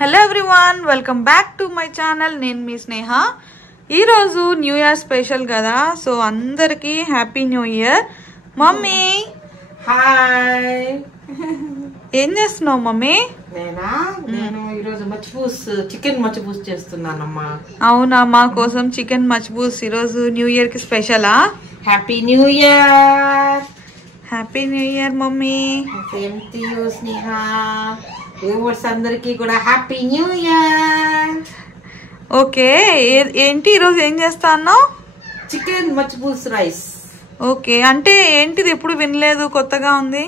Hello everyone, welcome back to my channel. నేను మీ స్నేహ. ఈరోజు new year special కదా, so అందరికీ happy new year. Mummy hi, ఏం చేస్తున్నావు మమ్మీ? నేను ఈరోజు మచ్చిపూస్ చికెన్ మచ్చిపూస్ చేస్తున్నానమ్మా. అవునా, మా కోసం చికెన్ మచ్బూస్ ఈరోజు న్యూ ఇయర్ కి స్పెషలా? Happy new year. Happy new year mummy. Same to you Sneha. Viewers అందరికీ కూడా హ్యాపీ న్యూ ఇయర్. ఓకే, ఏంటి ఈరోజు ఏం చేస్తా అన్నావు? Chicken మచ్చిపూస్ rice. ఓకే, అంటే ఏంటిది? ఎప్పుడు వినలేదు, కొత్తగా ఉంది.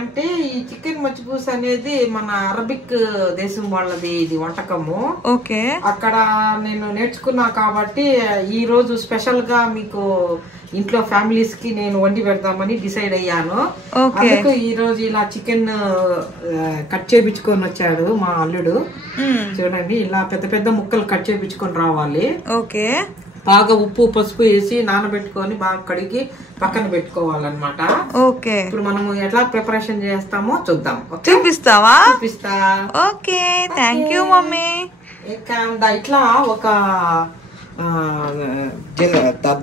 అంటే ఈ చికెన్ మచ్చిపూస్ అనేది మన అరబిక్ దేశం వాళ్ళది ఇది వంటకము. ఓకే, అక్కడ నేను నేర్చుకున్నా కాబట్టి ఈ రోజు స్పెషల్ గా మీకు ఇంట్లో ఫ్యామిలీస్ కి నేను వండి పెడదామని డిసైడ్ అయ్యాను. అందుకు ఈ రోజు ఇలా చికెన్ కట్ చేపించుకొని వచ్చాడు మా అల్లుడు. చూడండి, ఇలా పెద్ద పెద్ద ముక్కలు కట్ చేపించుకొని రావాలి. ఓకే, బాగా ఉప్పు పసుపు వేసి నానబెట్టుకొని బాగా కడిగి పక్కన పెట్టుకోవాలన్నమాట. ఓకే, ఇప్పుడు మనము ఎట్లా ప్రిపరేషన్ చేస్తామో చూద్దాం. చూపిస్తావా? చూపిస్తా. Okay, thank you mummy. ఇట్లా ఒక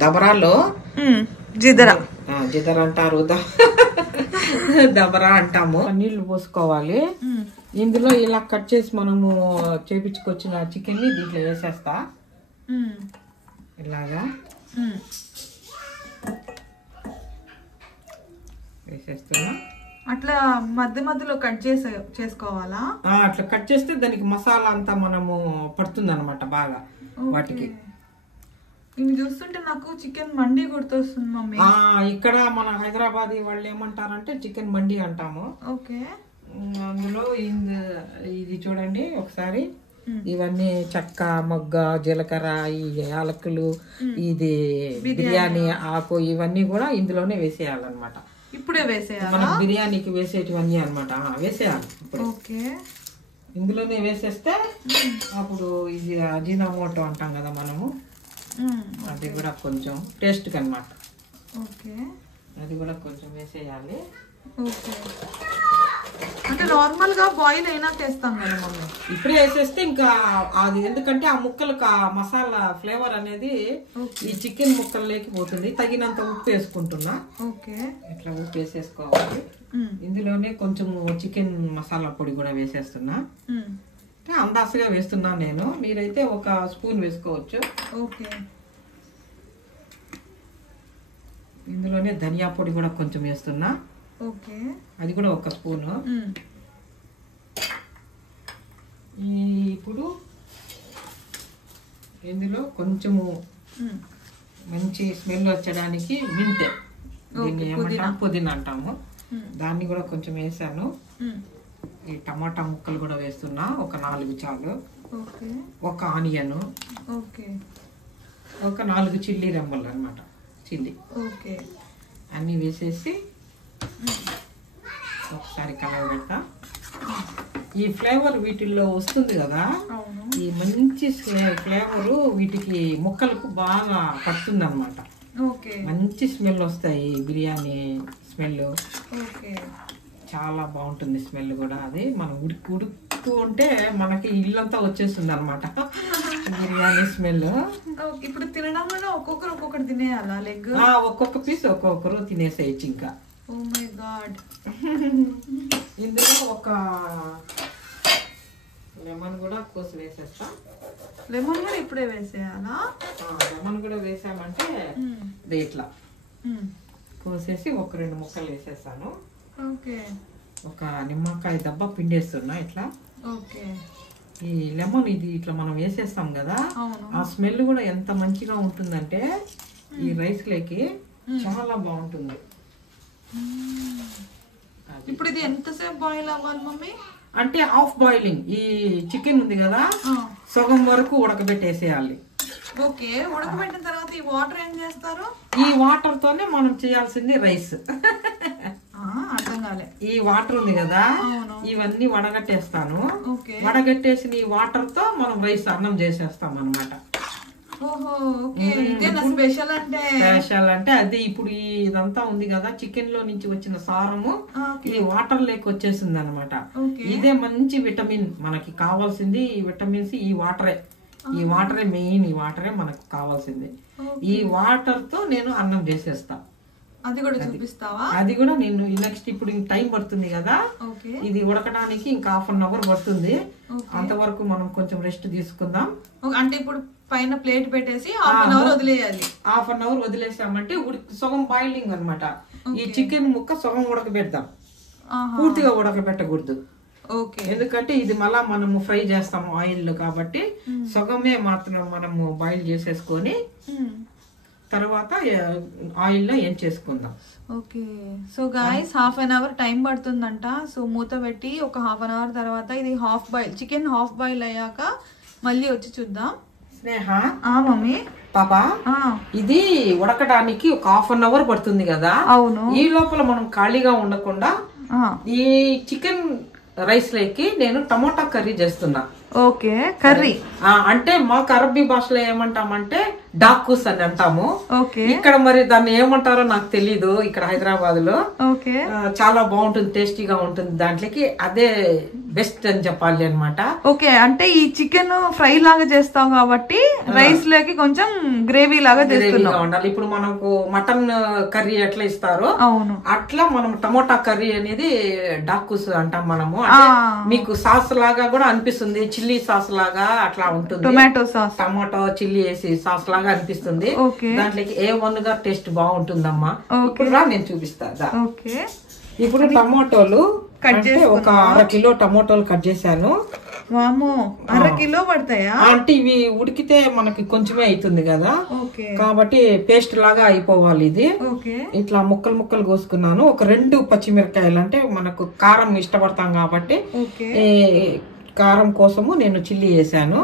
దబరాలో జిదర అంటారు, దబరా అంటాము. నీళ్లు పోసుకోవాలి. ఇందులో ఇలా కట్ చేసి మనము చేపించుకొచ్చిన చికెన్ ని దీంట్లో వేసేస్తా. ఇలాగా వేసేస్తున్నా. అట్లా మధ్య మధ్యలో కట్ చేసుకోవాలా? అట్లా కట్ చేస్తే దానికి మసాలా అంతా మనము పడుతుంది అనమాట బాగా వాటికి. ఇవి చూస్తుంటే నాకు చికెన్ మండి గుర్తొస్తుంది మమ్మీ. ఇక్కడ మన హైదరాబాద్ వాళ్ళు ఏమంటారంటే చికెన్ మండి అంటాము. ఓకే, అందులో ఇది చూడండి ఒకసారి. ఇవన్నీ చెక్క, మొగ్గ, జీలకర్ర, ఈ యాలకులు, ఇది బిర్యానీ ఆకు, ఇవన్నీ కూడా ఇందులోనే వేసేయాలన్నమాట. ఇప్పుడే వేసేయాలి, మనం బిర్యానీకి వేసేటివన్నీ అనమాట. వేసేయాలి ఇప్పుడు. ఓకే, ఇందులోనే వేసేస్తే అప్పుడు ఇది అజీనామోటో అంటాం కదా మనము, అది కూడా కొంచెం టేస్ట్ కి అన్నమాట. ఓకే, అది కూడా కొంచెం వేసేయాలి. ఓకే, అంటే నార్మల్ గా బాయిల్ అయినా చేస్తాం కదా మమ్మీ. ఇప్పుడే వేసేస్తే ఇంకా అది, ఎందుకంటే ఆ ముక్కలకు ఆ మసాలా ఫ్లేవర్ అనేది ఈ చికెన్ ముక్కల్లోకి పోతుంది. తగినంత ఉప్పు వేసుకుంటున్నా. ఓకే, ఇట్లా ఉప్పు వేసేసుకోవాలి. ఇందులోనే కొంచెం చికెన్ మసాలా పొడి కూడా వేసేస్తున్నా. అందాసగా వేస్తున్నా నేను, మీరైతే ఒక స్పూన్ వేసుకోవచ్చు. ఓకే, ఇందులోనే ధనియా పొడి కూడా కొంచెం వేస్తున్నా. ఓకే, అది కూడా ఒక స్పూను. ఇప్పుడు ఇందులో కొంచెము మంచి స్మెల్ వచ్చడానికి మింట్, దీన్ని ఏమంటాము, పుదీనా అంటాము, దాన్ని కూడా కొంచెం వేసాను. ఈ టమాటా ముక్కలు కూడా వేస్తున్నా, ఒక 4 చాలు. ఒక ఆనియన్, ఒక 4 చిల్లీ రెమ్మలు అన్నమాట, చిల్లీ. అన్ని వేసేసి ఒకసారి కలవ పెడతా. ఈ ఫ్లేవర్ వీటిల్లో వస్తుంది కదా, ఈ మంచి ఫ్లేవర్ వీటికి ముక్కలకు బాగా పడుతుంది అనమాట. మంచి స్మెల్ వస్తాయి, బిర్యానీ స్మెల్ చాలా బాగుంటుంది. స్మెల్ కూడా అది మనం ఉడుకుతూ ఉంటే మనకి ఇల్లంతా వచ్చేస్తుంది అనమాట బిర్యానీ స్మెల్. ఇప్పుడు తినడంలో ఒక్కొక్కటి తినేయాలా? లెగ్ ఒక్కొక్క పీస్ ఒక్కొక్కరు తినేసేయచ్చు. ఇంకా ఓ మై గాడ్. ఇందులో ఒక లెమన్ కూడా కోసి వేసేస్తా. లెమన్ కూడా ఇప్పుడే వేసేయాలా? లెమన్ కూడా వేసామంటే ఇట్లా కోసేసి ఒక 2 ముక్కలు వేసేసాను. ఓకే, ఒక నిమ్మకాయ దబ్బ పిండేస్తున్నా ఇట్లా. ఓకే, ఈ లెమన్ ఇది ఇట్లా మనం వేసేస్తాం కదా, ఆ స్మెల్ కూడా ఎంత మంచిగా ఉంటుందంటే ఈ రైస్ లోకి చాలా బాగుంటుంది. ఇప్పుడు ఇది ఎంతసేపు బాయిల్ అవ్వాలి మమ్మీ? అంటే హాఫ్ బాయిలింగ్. ఈ చికెన్ ఉంది కదా, సగం వరకు ఉడకబెట్టేసేయాలి. ఓకే, ఉడకబెట్టిన తర్వాత ఈ వాటర్ ఏం చేస్తారు? ఈ వాటర్ తోనే మనం చేయాల్సింది రైస్. అర్థం కాలే. ఈ వాటర్ ఉంది కదా, ఇవన్నీ వడగట్టేస్తాను. వడగట్టేసిన ఈ వాటర్ తో మనం రైస్ అన్నం చేసేస్తాం అన్నమాట. స్పెషల్ అంటే అదే ఇప్పుడు ఇదంతా ఉంది కదా, చికెన్ లో నుంచి వచ్చిన సారము ఇది వాటర్ లేక వచ్చేసింది అనమాట. ఇదే మంచి విటమిన్ మనకి కావాల్సింది. ఈ విటమిన్స్ ఈ వాటరే మెయిన్. ఈ వాటరే మనకు కావాల్సింది. ఈ వాటర్ తో నేను అన్నం చేసేస్తా. అది కూడా చూపిస్తావా? అది కూడా నేను నెక్స్ట్ ఇప్పుడు టైం పడుతుంది కదా, ఇది ఉడకడానికి ఇంకా 1/2 అవర్ పడుతుంది. అంతవరకు మనం కొంచెం రెస్ట్ తీసుకుందాం. అంటే ఇప్పుడు పైన ప్లేట్ పెట్టేసి 1/2 అవర్ వదిలేయాలి. 1/2 అవర్ వదిలేసామంటే సగం బాయిలింగ్ అన్నమాట. ఈ చికెన్ ముక్క సగం ఉడకబెడదాం, పూర్తిగా ఉడకబెట్టకూడదు. ఎందుకంటే ఇది మళ్ళా మనము ఫ్రై చేస్తాము ఆయిల్ లో, కాబట్టి సగమే మాత్రం మనము బాయిల్ చేసేసుకొని తర్వాత ఆయిల్ లో ఏం చేసుకుందాం. Okay, so guys 1/2 hour time పడుతుందంట. సో మూత పెట్టి ఒక 1/2 అవర్ తర్వాత ఇది చికెన్ హాఫ్ బాయిల్ అయ్యాక మళ్ళీ వచ్చి చూద్దాం. స్నేహ, మమ్మీ పాపా, ఇది ఉడకడానికి ఒక 1/2 అవర్ పడుతుంది కదా. అవును. ఈ లోపల మనం ఖాళీగా ఉండకుండా ఈ చికెన్ రైస్ లోకి నేను టమోటా కర్రీ చేస్తున్నా. ఓకే, కర్రీ అంటే మాకు అరబ్బీ భాషలో ఏమంటామంటే డాకూస్ అని అంటాము. ఓకే, ఇక్కడ మరి దాన్ని ఏమంటారో నాకు తెలీదు. ఇక్కడ హైదరాబాద్ లో ఓకే చాలా బాగుంటుంది, టేస్టీగా ఉంటుంది. దాంట్లోకి అదే బెస్ట్ అని చెప్పాలి అనమాట. ఓకే, అంటే ఈ చికెన్ ఫ్రై లాగా చేస్తాం కాబట్టి రైస్ లోకి కొంచెం గ్రేవీ లాగా ఉండాలి. ఇప్పుడు మనకు మటన్ కర్రీ ఎట్లా ఇస్తారో అవును అట్లా మనం టమోటా కర్రీ అనేది డాకూస్ అంటాం మనము. మీకు సాస్ లాగా కూడా అనిపిస్తుంది, చిల్లీ సాస్ లాగా అట్లా ఉంటుంది. టొమాటో సాస్, టమాటో చిల్లీ వేసి సాస్ లాగా అనిపిస్తుంది. దాంట్లోకి A1 గా టేస్ట్ బాగుంటుందమ్మా. ఇప్పుడు నేను చూపిస్తా. ఇప్పుడు టమాటోలు ఒక 1/2 కిలో టమాటోలు కట్ చేశాను. వామో, 1/2 కిలో పడతాయా? అంటే ఇవి ఉడికితే మనకి కొంచెమే అవుతుంది కదా, కాబట్టి పేస్ట్ లాగా అయిపోవాలి. ఇది ఇట్లా ముక్కలు ముక్కలు కోసుకున్నాను. ఒక 2 పచ్చిమిరకాయలు, అంటే మనకు కారం ఇష్టపడతాం కాబట్టి కారం కోసము నేను చిల్లీ వేసాను.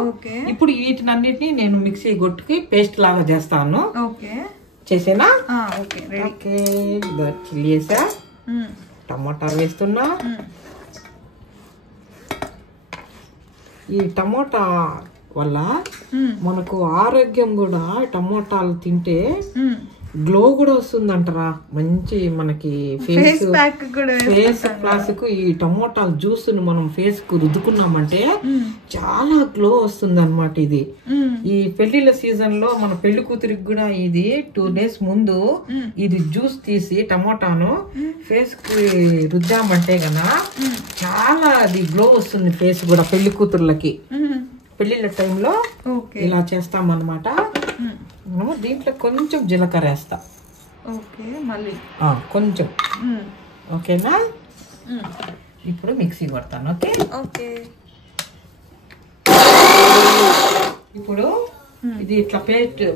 ఇప్పుడు వీటినన్నిటిని నేను మిక్సీ కొట్టుకి పేస్ట్ లాగా చేస్తాను. చేసేనా? చిల్లీ వేసా, టమాటాలు వేస్తున్నా. ఈ టమోటా వల్ల మనకు ఆరోగ్యం కూడా, టమోటాలు తింటే గ్లో కూడా వస్తుందంటారా. మంచి మనకి ఫేస్ ప్లాస్కు ఈ టమోటాల జ్యూస్ ను మనం ఫేస్ కు రుద్దుకున్నామంటే చాలా గ్లో వస్తుంది అనమాట. ఇది ఈ పెళ్లిళ్ళ సీజన్ లో మన పెళ్లి కూతురికి కూడా ఇది 2 days ముందు ఇది జ్యూస్ తీసి టమోటాను ఫేస్ కి రుద్దామంటే గన చాలా అది గ్లో వస్తుంది ఫేస్ కూడా. పెళ్లి కూతుర్లకి పెళ్లిళ్ళ టైంలో ఇలా చేస్తాం అనమాట. దీంట్లో కొంచెం జీలకర్ర వేస్తా. కొంచెం ఓకేనా. ఇప్పుడు మిక్సీ కొడతాను. ఓకే, ఇప్పుడు ఇది ఇట్లా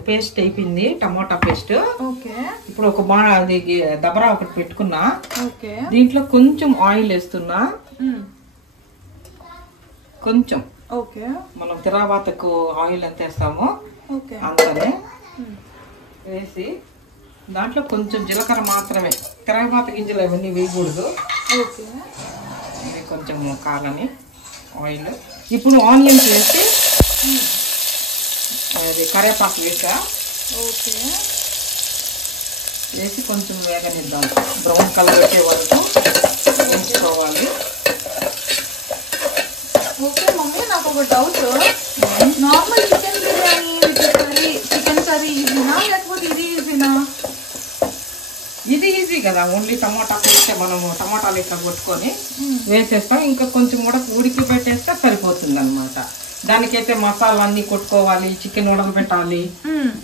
పేస్ట్ అయిపోయింది, టమోటా పేస్ట్. ఇప్పుడు ఒక దబరా ఒకటి పెట్టుకున్నా. దీంట్లో కొంచెం ఆయిల్ వేస్తున్నా. కొంచెం మనం తిరాబాతకు ఆయిల్ ఎంత వేస్తామో అంతనే వేసి దాంట్లో కొంచెం జీలకర్ర మాత్రమే, తిరాబాత గింజలు అవన్నీ వేయకూడదు. కొంచెం కాలని ఆయిల్. ఇప్పుడు ఆనియన్స్ వేసి అది కరివేపాకు వేసా. వేసి కొంచెం వేగనిద్దాం, బ్రౌన్ కలర్ వచ్చే వరకు వేయించుకోవాలి. ఓకే మమ్మీ, నాకు ఒక doubt. Normal chicken biryani chicken curry ఈజీనా లేకపోతే ఇది ఈజీనా? ఇది ఈజీ కదా, ఓన్లీ టమాటా వేస్తే మనము టమాటాలు ఇట్లా కొట్టుకొని వేసేస్తాం. ఇంకా కొంచెం కూడా ఉడికి పెట్టేస్తే సరిపోతుంది అనమాట. దానికైతే మసాలా అన్ని కొట్టుకోవాలి, చికెన్ ఉడకబెట్టాలి,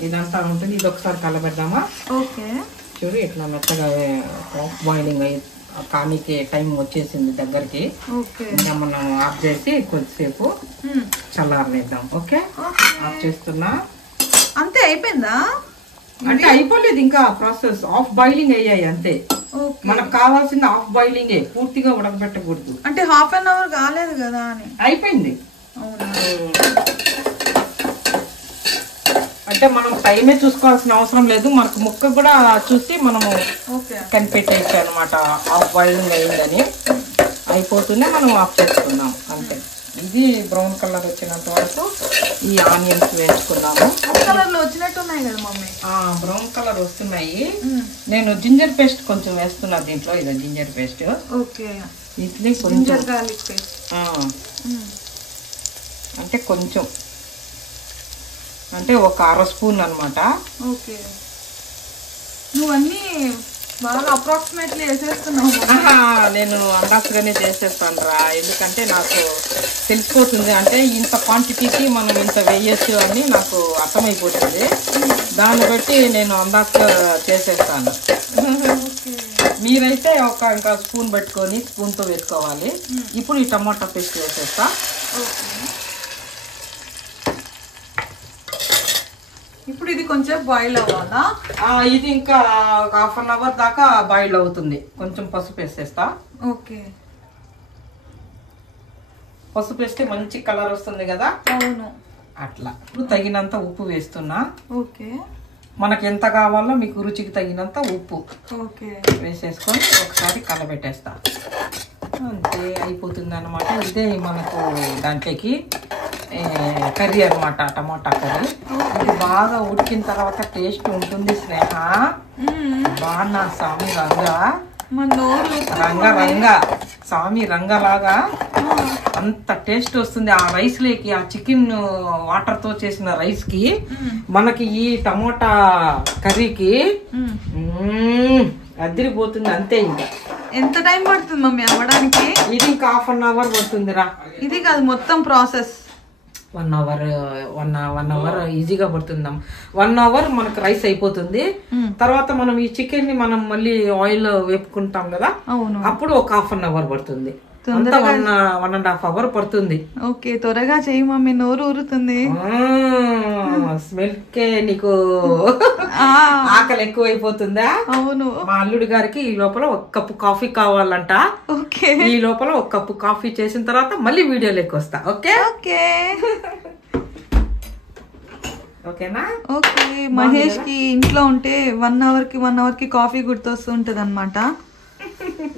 ఇదంతా ఉంటుంది. ఇది ఒకసారి కలబెడదామా? చూడు ఇట్లా మెత్తగా బాయిలింగ్ అయ్యి కానీ టైం వచ్చేసింది దగ్గరికి. ఇంకా మనం ఆఫ్ చేసి కొద్దిసేపు చల్లారనిద్దాం. ఓకే, ఆఫ్ చేస్తున్నా. అంతే అయిపోయిందా? అంటే అయిపోలేదు ఇంకా, ప్రాసెస్ ఆఫ్ బాయిలింగ్ అయ్యాయి అంతే. మనకు కావాల్సింది ఆఫ్ బాయిలింగ్, పూర్తిగా ఉడకబెట్టకూడదు. అంటే 1/2 అవర్ కాలేదు కదా అని అయిపోయింది. అంటే మనం టైమే చూసుకోవాల్సిన అవసరం లేదు, మనకు ముక్క కూడా చూసి మనము కనిపెట్టేసి అనమాట ఆఫ్ బాయిలింగ్ అయిందని. అయిపోతుంది, మనం ఆఫ్ చేసుకున్నాం అంతే. ఇది బ్రౌన్ కలర్ వచ్చినంత వరకు ఈ ఆనియన్స్ వేసుకున్నాము. కలర్ లో వచ్చినట్టు ఉన్నాయి కదా మమ్మీ. బ్రౌన్ కలర్ వస్తున్నాయి. నేను జింజర్ పేస్ట్ కొంచెం వేస్తున్నా దీంట్లో. ఇది జింజర్ పేస్ట్. ఓకే. ఇది కొంచెం గార్లిక్ పేస్ట్ అంటే కొంచెం అంటే ఒక 1/2 స్పూన్ అన్నమాట. ఓకే. నువ్వన్నీ బాగా అప్రాక్సిమేట్లీ వేసేస్తున్నావు. నేను అందాజుగానే చేసేస్తాను రా, ఎందుకంటే నాకు తెలిసిపోతుంది. అంటే ఇంత క్వాంటిటీకి మనం ఇంత వేయచ్చు అని నాకు అర్థమైపోతుంది. దాన్ని బట్టి నేను అందాజుగా చేసేస్తాను. మీరైతే ఇంకా స్పూన్ పెట్టుకొని స్పూన్తో వేసుకోవాలి. ఇప్పుడు ఈ టమాటా పేస్ట్ వేసేస్తా. ఇప్పుడు ఇది కొంచెం బాయిల్ అవ్వాలా? ఇది ఇంకా 1/2 అవర్ దాకా బాయిల్ అవుతుంది. కొంచెం పసుపు వేసేస్తా. ఓకే. పసుపు వేస్తే మంచి కలర్ వస్తుంది కదా. అవును. అట్లా. ఇప్పుడు తగినంత ఉప్పు వేస్తున్నా. ఓకే. మనకి ఎంత కావాలో మీకు రుచికి తగినంత ఉప్పు వేసేసుకొని ఒకసారి కలబెట్టేస్తా. అంతే అయిపోతుంది అన్నమాట. ఇదే మనకు దాంట్లోకి కర్రీ అనమాట, టమాటా కర్రీ. ఇది బాగా ఉడికిన తర్వాత టేస్ట్ ఉంటుంది స్నేహ. బాగా స్వామి రంగా స్వామి రంగలాగా అంత టేస్ట్ వస్తుంది ఆ రైస్ లేకి. ఆ చికెన్ వాటర్ తో చేసిన రైస్ కి మనకి ఈ టమోటా కర్రీకి అదిరిపోతుంది. అంతే. ఇంకా ఎంత టైం పడుతుంది మమ్మీ అవ్వడానికి? ఇది ఇంకా 1/2 అవర్ పడుతుందిరా. ఇది కాదు మొత్తం ప్రాసెస్. 1 అవర్ ఈజీగా పడుతుందాం. 1 అవర్ మనకు రైస్ అయిపోతుంది. తర్వాత మనం ఈ చికెన్ ని మనం మళ్ళీ ఆయిల్ వేపుకుంటాం కదా, అప్పుడు ఒక 1/2 అవర్ పడుతుంది. 1.5 అవర్ పడుతుంది. ఓకే. త్వరగా చెయ్యి మమ్మీ, నోరు ఊరుతుంది. స్మెల్ కే నీకు ఆకలి ఎక్కువ అయిపోతుందా? అవును. మా అల్లుడి గారికి ఈ లోపల 1 కప్పు కాఫీ కావాలంట. ఓకే. ఈ లోపల 1 కప్పు కాఫీ చేసిన తర్వాత మళ్ళీ వీడియోలోకి వస్తా. ఓకే ఓకే ఓకేనా? ఓకే. మహేష్ కి ఇంట్లో ఉంటే 1 అవర్ కి కాఫీ గుర్తొస్తూ ఉంటది అనమాట.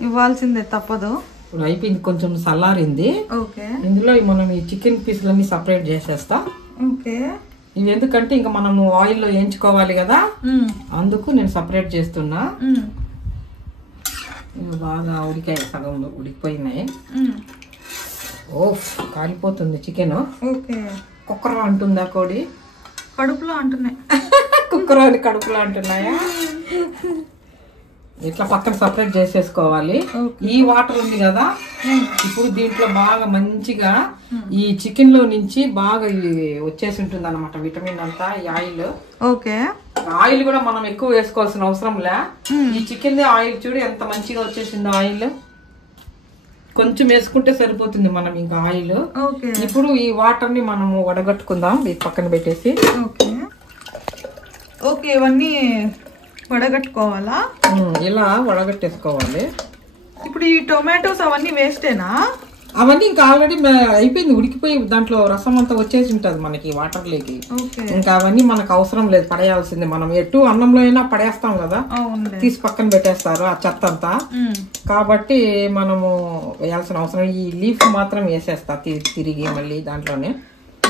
ఇవ్వాల్సిందే, తప్పదు. ఇప్పుడు అయిపోయింది, కొంచెం చల్లారింది. ఓకే. ఇందులో మనం ఈ చికెన్ పీసులన్నీ సపరేట్ చేసేస్తా. ఓకే. ఇవి ఎందుకంటే ఇంకా మనము ఆయిల్లో వేయించుకోవాలి కదా, అందుకు నేను సపరేట్ చేస్తున్నా. ఇవి బాగా ఉడికాయి, సగంలో ఉడికిపోయినాయి. ఓఫ్, కాలిపోతుంది చికెన్. ఓకే. కుక్కర్ అంటుందా కోడి? కడుపులో అంటున్నాయి. కుక్కర్ అని కడుపులో అంటున్నాయా? ఇట్లా పక్కన సపరేట్ చేసేసుకోవాలి. ఈ వాటర్ ఉంది కదా, ఇప్పుడు దీంట్లో బాగా మంచిగా ఈ చికెన్ లో నుంచి బాగా వచ్చేసి ఉంటుంది అనమాట విటమిన్ అంతా, ఈ ఆయిల్. ఓకే. ఆయిల్ కూడా మనం ఎక్కువ వేసుకోవాల్సిన అవసరం లే. ఈ చికెన్ ఆయిల్ చూడు ఎంత మంచిగా వచ్చేసిందో. ఆయిల్ కొంచెం వేసుకుంటే సరిపోతుంది మనం ఇంకా ఆయిల్. ఇప్పుడు ఈ వాటర్ ని మనము వడగట్టుకుందాం, పక్కన పెట్టేసి. ఓకే. ఇవన్నీ వడగట్టుకోవాలా? ఇలా వడగట్టేసుకోవాలి. ఇప్పుడు ఈ టొమాటోస్ అవన్నీ వేస్టేనా? అవన్నీ ఇంకా ఆల్రెడీ అయిపోయింది, ఉడికిపోయి దాంట్లో రసం అంతా వచ్చేసి ఉంటది మనకి వాటర్ లేకి. ఇంకా అవన్నీ మనకు అవసరం లేదు, పడేయాల్సిందే. మనం ఎటు అన్నంలో అయినా పడేస్తాం కదా, తీసి పక్కన పెట్టేస్తారు ఆ చెత్త అంతా. కాబట్టి మనము వేయాల్సిన అవసరం. ఈ లీఫ్ మాత్రం వేసేస్తా తిరిగి మళ్ళీ దాంట్లోనే.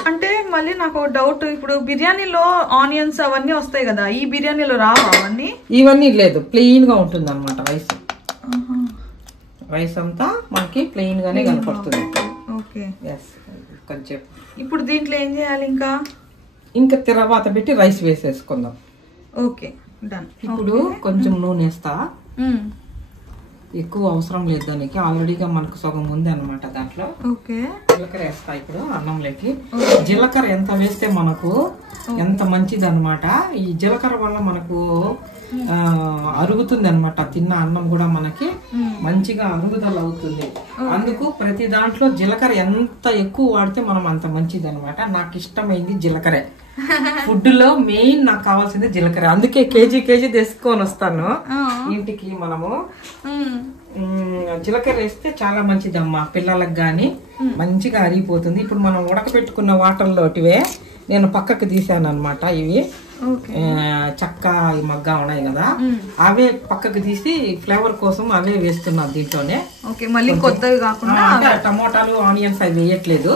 అంటే మళ్ళీ నాకు డౌట్, ఇప్పుడు బిర్యానీలో ఆనియన్స్ అవన్నీ వస్తాయి కదా, ఈ బిర్యానీలో రావా అవన్నీ? ఇవన్నీ లేదు, ప్లెయిన్ గా ఉంటుంది అనమాట రైస్. రైస్ అంతా మనకి ప్లెయిన్ గానే కనపడుతుంది. కొంచెం ఇప్పుడు దీంట్లో ఏం చేయాలి? ఇంకా తర్వాత పెట్టి రైస్ వేసేసుకుందాం. Okay, done. ఇప్పుడు కొంచెం నూనె వేస్తా. ఎక్కువ అవసరం లేదు దానికి, ఆల్రెడీగా మనకు సగం ఉంది అనమాట దాంట్లో. జీలకర్ర వేస్తా ఇప్పుడు అన్నంలోకి. జీలకర్ర ఎంత వేస్తే మనకు ఎంత మంచిది అనమాట. ఈ జీలకర్ర వల్ల మనకు అరుగుతుంది అనమాట, తిన్న అన్నం కూడా మనకి మంచిగా అరుగుదల అవుతుంది. అందుకు ప్రతి దాంట్లో జీలకర్ర ఎంత ఎక్కువ వాడితే మనం అంత మంచిది అనమాట. నాకు ఇష్టమైంది జీలకర్ర. ఫుడ్ లో మెయిన్ నాకు కావాల్సింది జీలకర్ర. అందుకే కేజీ తెచ్చుకొని వస్తాను ఇంటికి. మనము జీలకర్ర వేస్తే చాలా మంచిది అమ్మా, పిల్లలకు గాని మంచిగా అరిగిపోతుంది. ఇప్పుడు మనం ఉడకబెట్టుకున్న వాటర్ లోటివే నేను పక్కకు తీసాను అనమాట. ఇవి చెక్క మగ్గ ఉన్నాయి కదా, అవే పక్కకు తీసి ఫ్లేవర్ కోసం అవే వేస్తున్నా దీంట్లోనే. మళ్ళీ కొత్తవి కాకుండా అంటే టమోటాలు ఆనియన్స్ అవి వేయట్లేదు,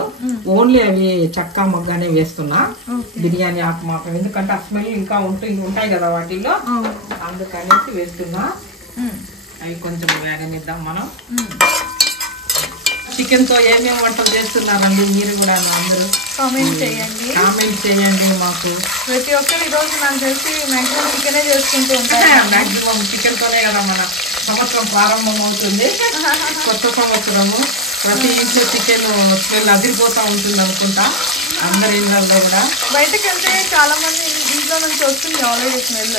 ఓన్లీ అవి చెక్క మగ్గానే వేస్తున్నా. బిర్యానీ ఆకు మాత్రం, ఎందుకంటే ఆ స్మెల్ ఇంకా ఉంటాయి కదా వాటిల్లో, అందుకనేసి వేస్తున్నా. అవి కొంచెం వేగనిద్దాం మనం. చికెన్ తో ఏమేమి వంటలు చేస్తున్నారండి మీరు కూడా? అందరూ కామెంట్ చేయండి మాకు. ప్రతి ఒక్కరు ఈరోజు నాకు తెలిసి మ్యాక్సిమం చికెనే చేసుకుంటూ ఉంటారు. మ్యాక్సిమం చికెన్ తోనే కదా మన సంవత్సరం ప్రారంభం అవుతుంది, కొత్త సంవత్సరము. ప్రతి ఇంట్లో చికెన్ స్మెల్ అదిరిపోతా ఉంటుంది అనుకుంటా, అందరి ఇళ్ళల్లో కూడా. బయటకు వెళ్తే చాలా మంది ఇంట్లో నుంచి వస్తుంది ఆల్రెడీ స్మెల్.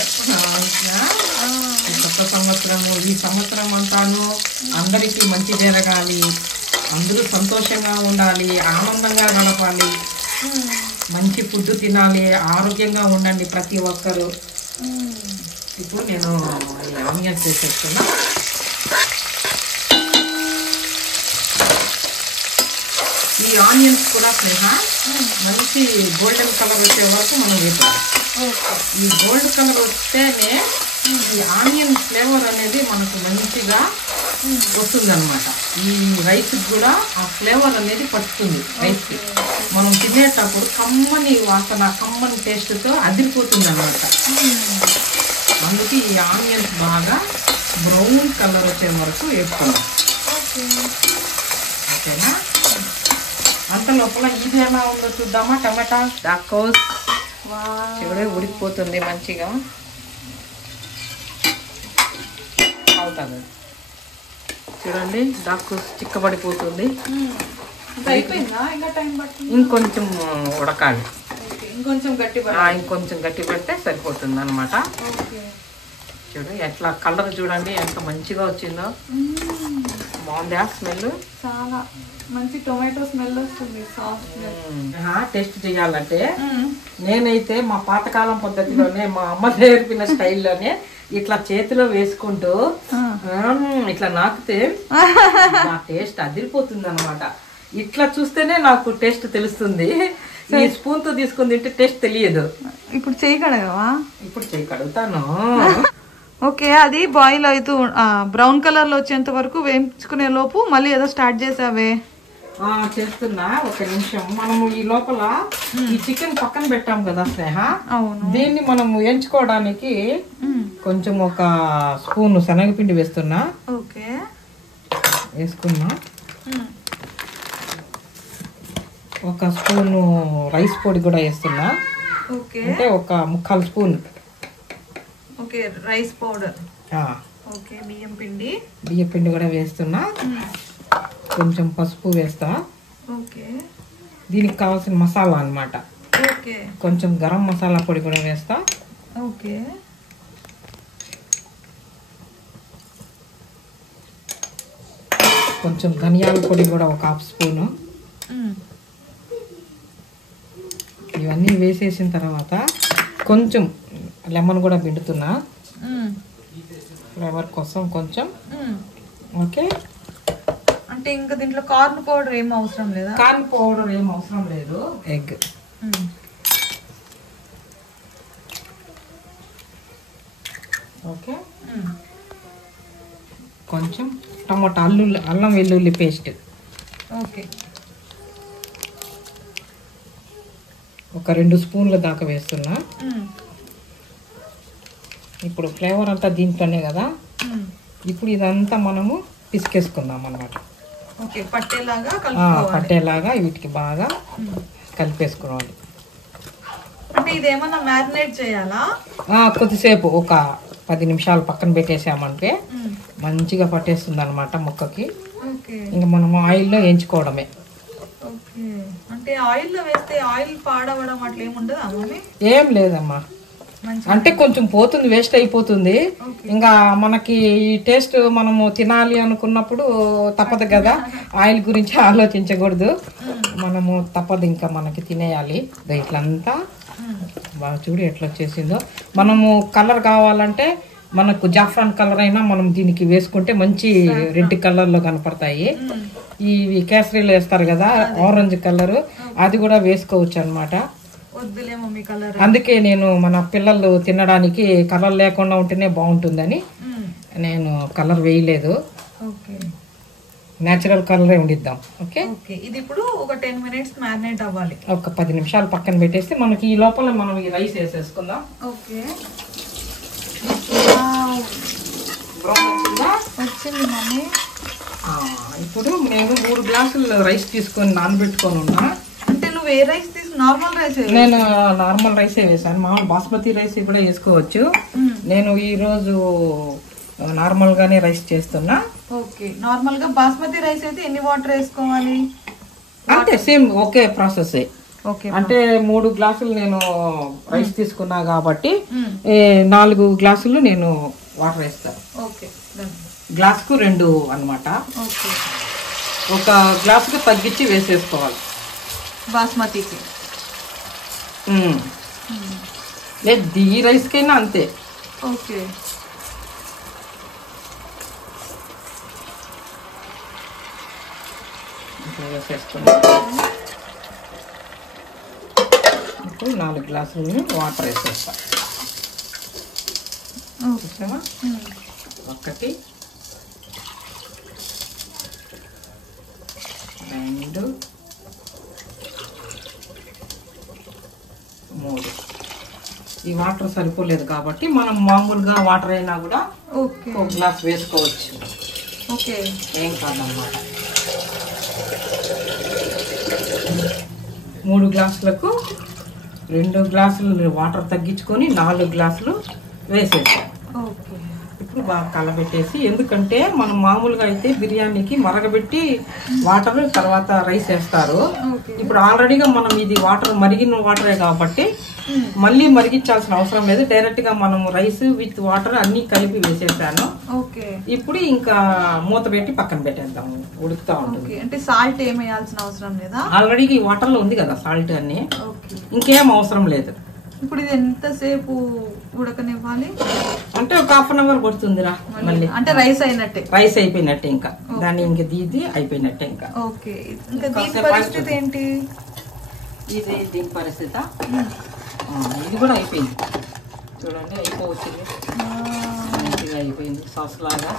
కొత్త సంవత్సరము, ఈ సంవత్సరం అంతాను అందరికీ మంచి జరగాలి, అందరూ సంతోషంగా ఉండాలి, ఆనందంగా గడపాలి, మంచి ఫుడ్ తినాలి, ఆరోగ్యంగా ఉండండి ప్రతి ఒక్కరు. ఇప్పుడు నేను ఆనియన్స్ వేసేస్తున్నా. ఈ ఆనియన్స్ కూడా స్నేహ మంచి గోల్డెన్ కలర్ వచ్చే వరకు మనం వేపాలి. ఈ గోల్డ్ కలర్ వస్తేనే ఈ ఆనియన్ ఫ్లేవర్ అనేది మనకు మంచిగా వస్తుంది అనమాట. ఈ రైస్ కూడా ఆ ఫ్లేవర్ అనేది పట్టుతుంది రైస్కి. మనం తినేటప్పుడు కమ్మని వాసన, కమ్మని టేస్ట్తో అదిరిపోతుంది అనమాట. అందుకే ఈ ఆనియన్స్ బాగా బ్రౌన్ కలర్ వచ్చే వరకు వేసుకున్నాం. ఓకేనా? అంత లోపల ఇది ఎలా ఉందో చూద్దామా. టమాటా డాకోస్ చూడే ఉడికిపోతుంది మంచిగా అవుతుంది. చూడండి డాకోస్ చిక్కబడిపోతుంది. ఇంకొంచెం ఉడకాలి, ఇంకొంచెం గట్టి పెడితే సరిపోతుంది అనమాట. చూడు ఎట్లా కలర్ చూడండి ఎంత మంచిగా వచ్చిందో. బాగుంది ఆ స్మెల్, చాలా మంచి టొమాటో స్మెల్ వస్తుంది. టేస్ట్ చేయాలంటే నేనైతే మా పాతకాలం పద్ధతిలోనే, మా అమ్మ నేర్పిన స్టైల్లోనే ఇట్లా చేతిలో వేసుకుంటూ ఇట్లా నాకితే నా టేస్ట్ అదిరిపోతుంది అనమాట. ఇట్లా చూస్తేనే నాకు టేస్ట్ తెలుస్తుంది. ఈ స్పూన్ తో తీసుకుని తింటే టేస్ట్ తెలియదు. ఇప్పుడు చేయి కడగవా? ఇప్పుడు చేయి కడుగుతాను. ఓకే, అది బాయిల్ అవుతూ బ్రౌన్ కలర్ లో వచ్చేంత వరకు వేయించుకునే లోపు మళ్ళీ ఏదో స్టార్ట్ చేసావే. చేస్తున్నా, ఒక నిమిషం. మనము ఈ లోపల ఈ చికెన్ పక్కన పెట్టాం కదా స్నేహ, దీన్ని మనం వేయించుకోవడానికి కొంచెం ఒక స్పూన్ శనగపిండి వేస్తున్నా. వేసుకున్నా. ఒక స్పూను రైస్ పొడి కూడా వేస్తున్నా. అంటే ఒక 1/4 స్పూన్ రైస్ పౌడర్, బియ్యం పిండి కూడా వేస్తున్నా. కొంచెం పసుపు వేస్తా. దీనికి కావాల్సిన మసాలా అన్నమాట. కొంచెం గరం మసాలా పొడి కూడా వేస్తా. కొంచెం ధనియాల పొడి కూడా ఒక 1/2 స్పూను. ఇవన్నీ వేసేసిన తర్వాత కొంచెం లెమన్ కూడా పిండుతున్నా ఫ్లేవర్ కోసం కొంచెం. ఓకే, అంటే ఇంకా దీంట్లో కార్న్ పౌడర్ ఏం అవసరం లేదా? కార్న్ పౌడర్ ఏం అవసరం లేదు. ఎగ్ ఓకే, కొంచెం టమాటా అల్లం వెల్లుల్లి పేస్ట్. ఓకే, ఒక 2 స్పూన్ల దాకా వేస్తున్నా. ఇప్పుడు ఫ్లేవర్ అంతా దీంట్లోనే కదా. ఇప్పుడు ఇదంతా మనము పిసికేసుకుందాం అన్నమాట. పట్టేలాగా వీటికి బాగా కలిపేసుకోవాలి. అంటే ఇదేమన్నా మ్యారినేట్ చేయాలా? కొద్దిసేపు ఒక 10 నిమిషాలు పక్కన పెట్టేసామంటే మంచిగా పట్టేస్తుంది అనమాట ముక్కకి. ఇంకా మనము ఆయిల్లో వేయించుకోవడమే. అంటే ఆయిల్లో వేస్తే ఆయిల్ పాడవడం అట్లా ఏముండదా? ఏం లేదమ్మా, అంటే కొంచెం పోతుంది, వేస్ట్ అయిపోతుంది. ఇంకా మనకి ఈ టేస్ట్ మనము తినాలి అనుకున్నప్పుడు తప్పదు కదా, ఆయిల్ గురించి ఆలోచించకూడదు. మనము తప్పదు, ఇంకా మనకి తినేయాలి. ఇట్లంతా బాగా చూడు ఎట్లా వచ్చేసిందో. మనము కలర్ కావాలంటే మనకు జాఫ్రాన్ కలర్ అయినా మనం దీనికి వేసుకుంటే మంచి రెడ్ కలర్లో కనపడతాయి. ఇవి కేసరీలు వేస్తారు కదా ఆరెంజ్ కలర్, అది కూడా వేసుకోవచ్చు అనమాట. వద్దులే మమ్మీ కలర్. అందుకే నేను మన పిల్లలు తినడానికి కలర్ లేకుండా ఉంటేనే బాగుంటుందని నేను కలర్ వేయలేదు. ఓకే, నేచురల్ కలరే ఉండిద్దాం. Okay okay. ఇది ఇప్పుడు ఒక 10 minutes మ్యారినేట్ అవ్వాలి. ఒక 10 నిమిషాలు పక్కన పెట్టేస్తే మనకి ఈ లోపల మనం ఈ రైస్ వేసేసుకుందాం. ఓకే, వచ్చింది మమ్మీ. ఇప్పుడు నేను 3 గ్లాసులు రైస్ తీసుకొని నానబెట్టుకొని ఉన్నా. అంటే నువ్వు ఏ రైస్ నార్మల్ రైస్? నేను నార్మల్ రైసే వేసాను. మామూలు బాస్మతి రైస్ కూడా వేసుకోవచ్చు. నేను ఈ రోజు నార్మల్ గానే రైస్ చేస్తున్నా. ఓకే, నార్మల్ గా బాస్మతి రైస్ అయితే ఎన్ని వాటర్ వేసుకోవాలి? అంటే సేమ్ ఒకే ప్రాసెస్. ఓకే, అంటే 3 గ్లాసులు నేను రైస్ తీసుకున్నా కాబట్టి 4 గ్లాసులు నేను వాటర్ వేస్తాను. ఓకే, గ్లాస్కు 2 అన్నమాట. ఓకే, ఒక గ్లాసుకు తగ్గించి వేసేసుకోవాలి బాస్మతికి. లేదు ఈ రైస్కైనా అంతే. ఓకే, వేసేసుకున్నాను. ఇప్పుడు 4 గ్లాసులు వాటర్ వేసేస్తా. చూసావా? 1 2 3. ఈ వాటర్ సరిపోలేదు కాబట్టి మనం మామూలుగా వాటర్ అయినా కూడా ఓకే, 1 గ్లాస్ వేసుకోవచ్చు. ఓకే, ఏం కాదన్నమాట. 3 గ్లాసులకు 2 గ్లాసులు వాటర్ తగ్గించుకొని 4 గ్లాసులు వేసేసాం. ఓకే. ఇప్పుడు బాగా కలబెట్టేసి, ఎందుకంటే మనం మామూలుగా అయితే బిర్యానీకి మరగబెట్టి వాటర్ తర్వాత రైస్ వేస్తారు. ఇప్పుడు ఆల్రెడీగా మనం ఇది వాటర్ మరిగిన వాటరే కాబట్టి మళ్ళీ మరిగించాల్సిన అవసరం లేదు. డైరెక్ట్ గా మనం రైస్ విత్ వాటర్ అన్ని కలిపి వేసేసాను. ఇప్పుడు ఇంకా మూత పెట్టి పక్కన పెట్టేద్దాము, ఉడుకుతా ఉంటుంది. అంటే సాల్ట్ ఏం వేయాల్సిన అవసరం లేదా? ఆల్రెడీ ఈ వాటర్ లో ఉంది కదా సాల్ట్ అన్ని, ఇంకేం అవసరం లేదు. ఇప్పుడు ఇది ఎంతసేపు ఉడకనివ్వాలి? అంటే ఒక 1/2 అవర్ పడుతుందిరా. మళ్ళీ అంటే రైస్ అయినట్టే, రైస్ అయిపోయినట్టే. ఇంకా దాన్ని ఇంక దీది అయిపోయినట్టే. ఇంకా ఓకే. ఇంకా దీని పరిస్థితి ఏంటి? ఇది దీని పరిస్థితి ఇది కూడా అయిపోయింది. చూడండి అయిపోవచ్చింది, మంచిగా అయిపోయింది సాస్ లాగా.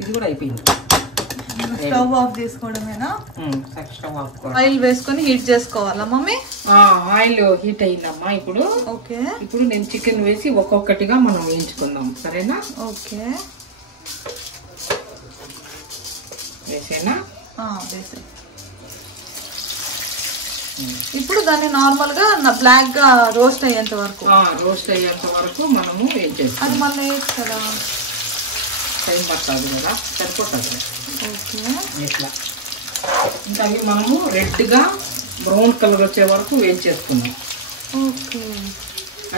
ఇది కూడా అయిపోయింది. స్టవ్ ఆఫ్ చేసుకోవడమేనా? Stove off. ఆయిల్ వేసుకొని హీట్ చేసుకోవాలా మమ్మీ? ఆయిల్ హీట్ అయిందమ్మా. ఇప్పుడు ఓకే, ఇప్పుడు నేను చికెన్ వేసి ఒక్కొక్కటిగా మనం వేయించుకుందాం, సరేనా? ఓకే, వేసేనా? వేసే. ఇప్పుడు దాన్ని నార్మల్ గా బ్లాక్ గా రోస్ట్ అయ్యేంత వరకు మనము వేయించేస్తాం. అది మళ్ళీ కదా టైం పడుతుంది కదా, సరిపోతుంది. ఓకే, ఇట్లా ఇంకా అవి మనము రెడ్ గా బ్రౌన్ కలర్ వచ్చే వరకు వేయించేసుకున్నాం. ఓకే,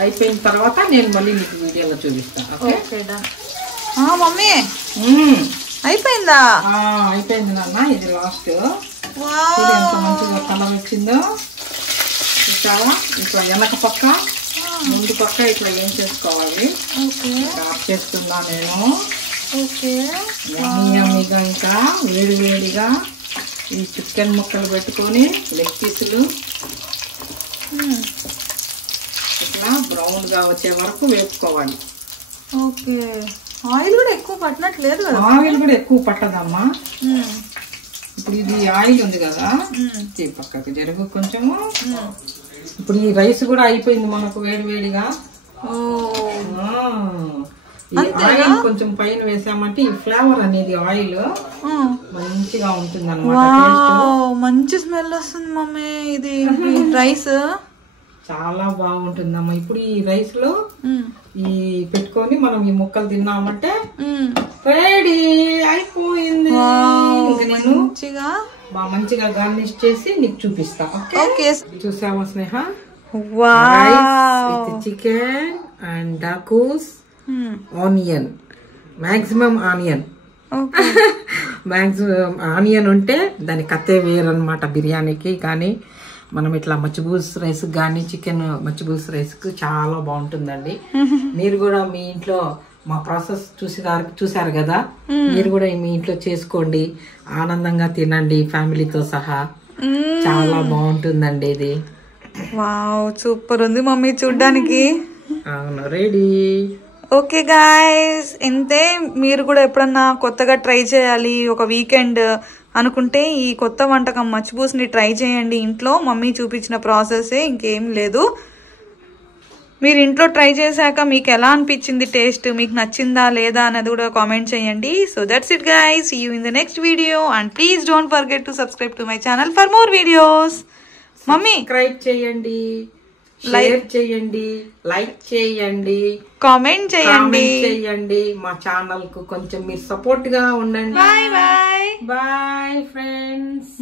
అయిపోయిన తర్వాత నేను మళ్ళీ మీకు వీడియోలో చూపిస్తాను. Okay done. మమ్మీ అయిపోయిందా? అయిపోయింది నాన్న. ఇది లాస్ట్. ఎంత మంచిగా కలర్ వచ్చిందో చూసావా? ఇట్లా వెనక పక్క ముందు పక్క ఇట్లా ఏం చేసుకోవాలి. ఆఫ్ చేస్తున్నా నేను. యమ్మీగా ఇంకా వేడి వేడిగా ఈ చికెన్ ముక్కలు పెట్టుకొని లెగ్ పీసులు ఇట్లా బ్రౌన్ గా వచ్చే వరకు వేపుకోవాలి. ఓకే, ఆయిల్ కూడా ఎక్కువ పట్టనట్లేదు కదా? ఆయిల్ కూడా ఎక్కువ పట్టదమ్మా. ఇప్పుడు ఇది ఆయిల్ ఉంది కదా, పక్కకి జరుగు కొంచెము. ఇప్పుడు ఈ రైస్ కూడా అయిపోయింది మనకు వేడి వేడిగా. ఆయిల్ కొంచెం పైన వేసామంటే ఈ ఫ్లేవర్ అనేది ఆయిల్ మంచిగా ఉంటుంది అన్నమాట. మంచి స్మెల్ వస్తుంది మమ్మీ. ఇది రైస్ చాలా బాగుంటుందమ్మా. ఇప్పుడు ఈ రైస్ లో ఈ పెట్టుకొని మనం ఈ ముక్కలు తిన్నామంటే రెడీ అయిపోయింది. నేను మంచిగా గార్నిష్ చేసి నీకు చూపిస్తా. ఓకే, చూసావా స్నేహ? చికెన్ అండ్ డాకూస్ onion, maximum onion. Maximum onion ఉంటే దాని కత్తే వేరు అనమాట బిర్యానీకి. కానీ మనం ఇట్లా మచ్చిబూస్ రైస్ కానీ చికెన్ మచ్చిబూస్ రైస్ కు చాలా బాగుంటుందండి. మీరు కూడా మీ ఇంట్లో మా ప్రాసెస్ చూసారు కదా, మీరు కూడా మీ ఇంట్లో చేసుకోండి, ఆనందంగా తినండి ఫ్యామిలీతో సహా. చాలా బాగుంటుందండి ఇది. వావ్ సూపర్ ఉంది మమ్మీ చూడ్డానికి. అవును రెడీ. ఓకే గాయ్స్, ఇంతే. మీరు కూడా ఎప్పుడన్నా కొత్తగా ట్రై చేయాలి ఒక వీకెండ్ అనుకుంటే ఈ కొత్త వంటకం మచ్చిపూసని ట్రై చేయండి ఇంట్లో. మమ్మీ చూపించిన ప్రాసెసే, ఇంకేం లేదు. మీరు ఇంట్లో ట్రై చేశాక మీకు ఎలా అనిపించింది టేస్ట్, మీకు నచ్చిందా లేదా అనేది కూడా కామెంట్ చేయండి. So that's it guys, see you in the next video and please don't forget to subscribe to my channel for more videos. Mummy subscribe చేయండి, షేర్ చేయండి, లైక్ చేయండి, కామెంట్ చేయండి. మా ఛానల్ కు కొంచెం మీరు సపోర్ట్ గా ఉండండి. Bye bye bye friends.